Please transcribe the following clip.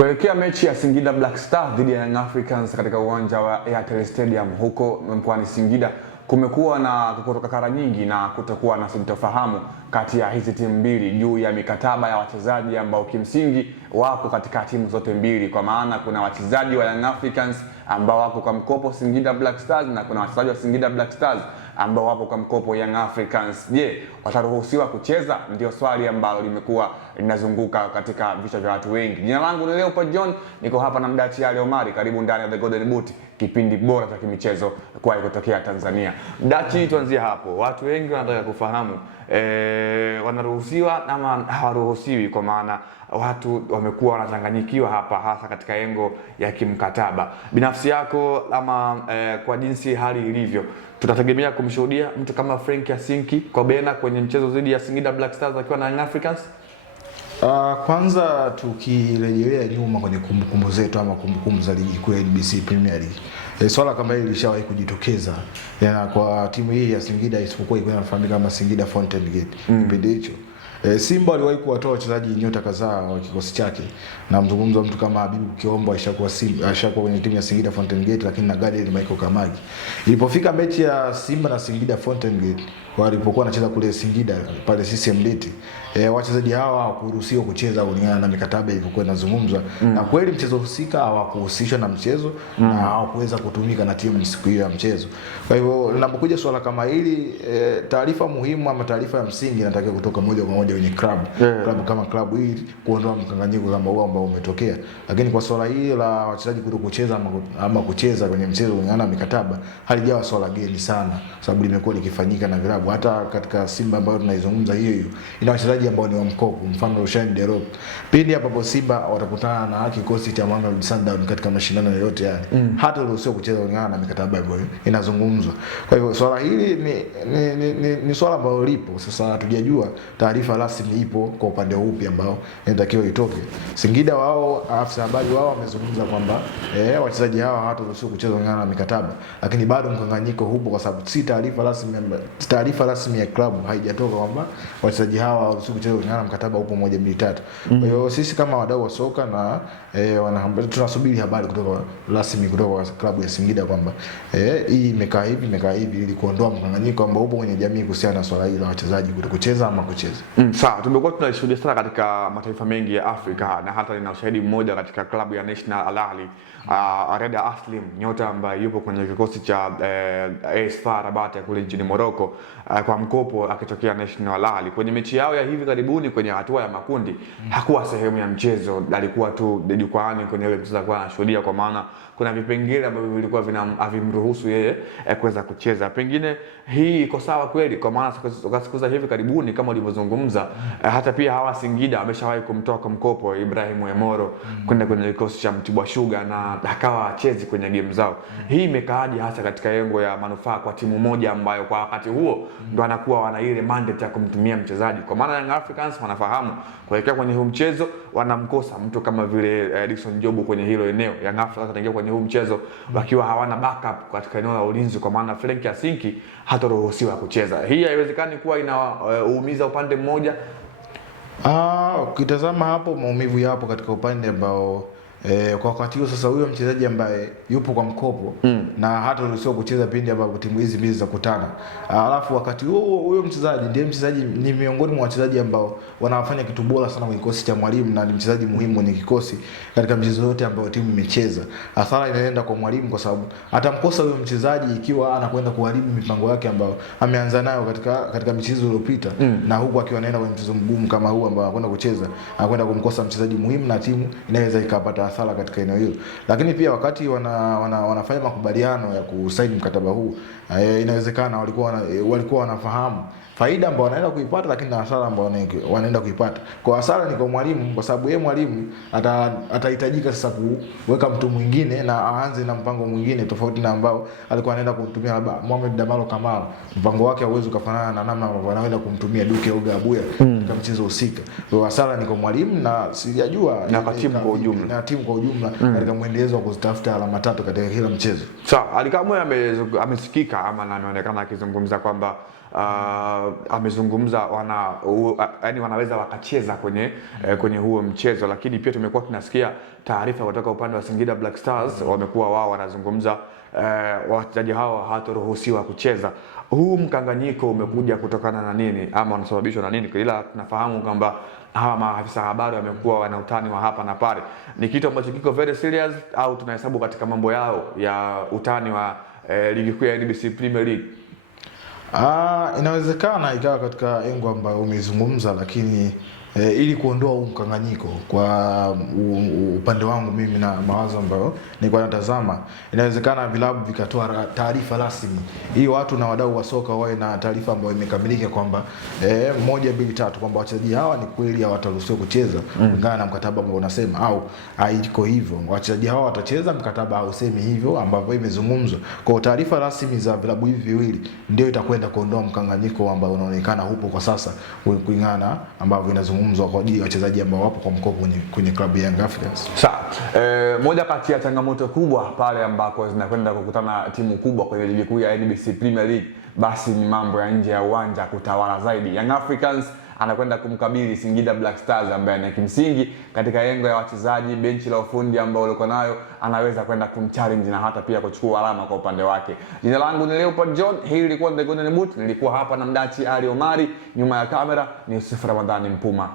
Kuelekea mechi ya Singida Black Stars dhidi ya Young Africans katika uwanja wa Airtel Stadium huko mkoani Singida, kumekuwa na kutokakara nyingi na kutokuwa na sintofahamu kati ya hizi timu mbili juu ya mikataba ya wachezaji ambao kimsingi wako katika timu zote mbili, kwa maana kuna wachezaji wa Young Africans ambao wako kwa mkopo Singida Black Stars na kuna wachezaji wa Singida Black Stars ambao wapo kwa mkopo Young Africans. Je, wataruhusiwa kucheza? Ndio swali ambalo limekuwa linazunguka katika vichwa vya watu wengi. Jina langu ni Leopold John, niko hapa na Mdachi Ali Omari. Karibu ndani ya The Golden Boot, kipindi bora cha kimichezo kwa kutokea Tanzania. Mdachi, tuanzie hapo. Watu wengi wanataka kufahamu wanaruhusiwa ama hawaruhusiwi, kwa maana watu wamekuwa wanachanganyikiwa hapa, hasa katika engo ya kimkataba. Binafsi yako ama kwa jinsi hali ilivyo, tutategemea kumshuhudia mtu kama Frank Yasinki Kobena kwenye mchezo dhidi ya Singida Black Stars akiwa na Young Africans? Kwanza tukirejelea nyuma kwenye kumbukumbu zetu ama kumbukumbu za ligi kuu ya NBC Premier League, swala kama hili lishawahi kujitokeza kwa timu hii ya Singida, isipokuwa ilikuwa inafahamika kama Singida Fountain Gate kipindi hicho. Simba aliwahi kuwatoa wachezaji nyota kadhaa wa kikosi chake, na mzungumzo mtu kama Habibu Kiombo ashakuwa kwenye timu ya Singida Fountain Gate, lakini na Gadiel Michael Kamagi. Ilipofika mechi ya Simba na Singida Fountain Gate, walipokuwa wanacheza kule Singida pale CCM Leti, wachezaji hawa hawakuruhusiwa kucheza kulingana na mikataba ilivyokuwa inazungumzwa. Na kweli mchezo husika hawakuhusishwa na mchezo na hawakuweza kutumika na timu siku hiyo ya mchezo. Kwa hivyo linapokuja swala kama hili, taarifa muhimu ama taarifa ya msingi inatakiwa kutoka moja kwa moja kwenye club kama club hii kuondoa mkanganyiko kama huo ambao umetokea. Lakini kwa swala hili la wachezaji kutokucheza ama kucheza kwenye mchezo kulingana na mikataba, halijawa swala geni sana, sababu limekuwa likifanyika na vilabu. Hata katika Simba ambayo tunaizungumza hiyo ina wachezaji ambao ni wa mkopo, mfano Rushain Derok. Pindi hapo Simba watakutana na kikosi cha Mamelodi Sundowns katika mashindano yote yale, hata ruhusiwa kucheza kulingana na mikataba ambayo inazungumzwa. Kwa hivyo swala hili ni swala ambalo lipo sasa. Hatujajua taarifa rasmi ipo kwa upande upi ambao inatakiwa itoke. Singida wao, afisa habari wao wamezungumza kwamba wachezaji hawa hawataruhusiwa kucheza kulingana na mikataba, lakini bado mkanganyiko hupo, kwa sababu si taarifa rasmi ya klabu haijatoka kwamba wachezaji hawa hawaruhusiwi kucheza kulingana na mkataba upo 1 2 3. Kwa hiyo sisi kama wadau wa soka na wanahabari tunasubiri habari kutoka rasmi kutoka kwa klabu ya Singida kwamba hii imekaa hivi ili kuondoa mkanganyiko ambao upo kwenye jamii kuhusiana na swala hili la wachezaji kutokucheza ama kucheza. Sawa, tumekuwa tunashuhudia sana katika mataifa mengi ya Afrika, na hata nina ushahidi mmoja katika klabu ya National Al Ahly, Reda Aslim, nyota ambaye yupo kwenye kikosi cha AS FAR Rabat ya kule nchini Morocco, kwa mkopo akitokea National Al Ahly. Kwenye mechi yao ya hivi karibuni kwenye hatua ya makundi, hakuwa sehemu ya mchezo, alikuwa tu jukwaani kwenye ile mchezo kwa anashuhudia, kwa maana kuna vipengele ambavyo vilikuwa havimruhusu yeye kuweza kucheza. Pengine hii iko sawa kweli, kwa maana siku za hivi karibuni kama ulivyozungumza, hata pia hawa Singida ameshawahi kumtoa kwa mkopo Ibrahim Emoro kwenda kwenye kikosi cha Mtibwa Sugar na akawa achezi kwenye game zao. Hii imekaaje hasa katika lengo ya manufaa kwa timu moja ambayo kwa wakati huo ndo anakuwa wana ile mandate ya kumtumia mchezaji, kwa maana Young Africans wanafahamu kuelekea kwenye huu mchezo wanamkosa mtu kama vile Dickson Jobu kwenye hilo eneo. Young Africans wataingia kwenye huu mchezo wakiwa hawana backup katika eneo la ulinzi, kwa maana Frank Yasinki hataruhusiwa kucheza. Hii haiwezekani kuwa inaumiza upande mmoja. Ukitazama hapo maumivu yapo katika upande ambao kwa wakati huo sasa huyo mchezaji ambaye yupo kwa mkopo na hata ruhusiwa kucheza pindi ambapo timu hizi mbili zakutana. Alafu wakati huo mchezaji ndiye mchezaji ni miongoni mwa wachezaji ambao wanafanya kitu bora sana kwenye kikosi cha mwalimu, na ni mchezaji muhimu kwenye kikosi katika michezo yote ambayo timu imecheza. Hasara inaenda kwa mwalimu, kwa sababu atamkosa huyo mchezaji ikiwa anakwenda kuharibu mipango yake ambayo ameanza nayo katika michezo iliyopita, na huku akiwa anaenda kwenye mchezo mgumu kama huu ambao anakwenda kucheza, anakwenda kumkosa mchezaji muhimu na timu inaweza ikapata hasara katika eneo hilo. Lakini pia wakati wanafanya makubaliano ya kusaini mkataba huu, inawezekana walikuwa wanafahamu faida ambayo wanaenda kuipata, lakini na hasara ambayo wanaenda kuipata. Kwa hasara ni kwa mwalimu, kwa sababu yeye mwalimu atahitajika sasa kuweka mtu mwingine na aanze na mpango mwingine tofauti na ambao alikuwa anaenda kumtumia labda Mohamed Damalo Kamara. Mpango wake hauwezi kufanana na namna ambavyo anaenda kumtumia Duke Oga Abuya katika mchezo husika. Kwa hasara ni kwa mwalimu, na sijajua na kwa timu kwa ujumla, na timu timu kwa ujumla katika mwendelezo wa kutafuta alama 3 katika kila mchezo. Sawa, Ally Kamwe amesikika ama ameonekana akizungumza kwamba amezungumza yani wanaweza wakacheza kwenye huo mchezo, lakini pia tumekuwa tunasikia taarifa kutoka upande wa Singida Black Stars, wamekuwa wao wanazungumza wachezaji hao hawataruhusiwa kucheza. Huu mkanganyiko umekuja kutokana na nini ama unasababishwa na nini? Ila tunafahamu kwamba hawa maafisa habari wamekuwa wana utani wa hapa na pale. Ni kitu ambacho kiko very serious au tunahesabu katika mambo yao ya utani wa ligi kuu ya NBC Premier League? Inawezekana ikawa katika engo ambayo umezungumza, lakini ili kuondoa mkanganyiko kwa upande wangu mimi na mawazo ambayo nilikuwa natazama, inawezekana vilabu vikatoa taarifa rasmi ili watu na wadau wa soka wawe na taarifa ambayo imekamilika kwamba 1 2 3 kwamba wachezaji hawa ni kweli hawataruhusiwa kucheza kulingana na mkataba ambao unasema, au haiko hivyo wachezaji hawa watacheza, mkataba hausemi hivyo ambavyo imezungumzwa. Kwa taarifa rasmi za vilabu hivi viwili ndio itakwenda kuondoa mkanganyiko ambao unaonekana hupo kwa sasa kulingana ambavyo inazungumzwa kwa ajili ya wachezaji ambao wapo kwa mkopo kwenye klabu ya Young Africans. Sawa. Moja kati ya changamoto kubwa pale ambako zinakwenda kukutana timu kubwa kwenye ligi kuu ya NBC Premier League, basi ni mambo ya nje ya uwanja kutawala zaidi. Young Africans anakwenda kumkabili Singida Black Stars ambaye ni kimsingi katika engo ya wachezaji, benchi la ufundi ambao walikuwa nayo, anaweza kwenda kumchallenge na hata pia kuchukua alama kwa upande wake. Jina langu ni Leopard John, hii ilikuwa The Golden Boot, nilikuwa hapa na Mdachi Ali Omari, nyuma ya kamera ni Yusuf Ramadhani Mpuma.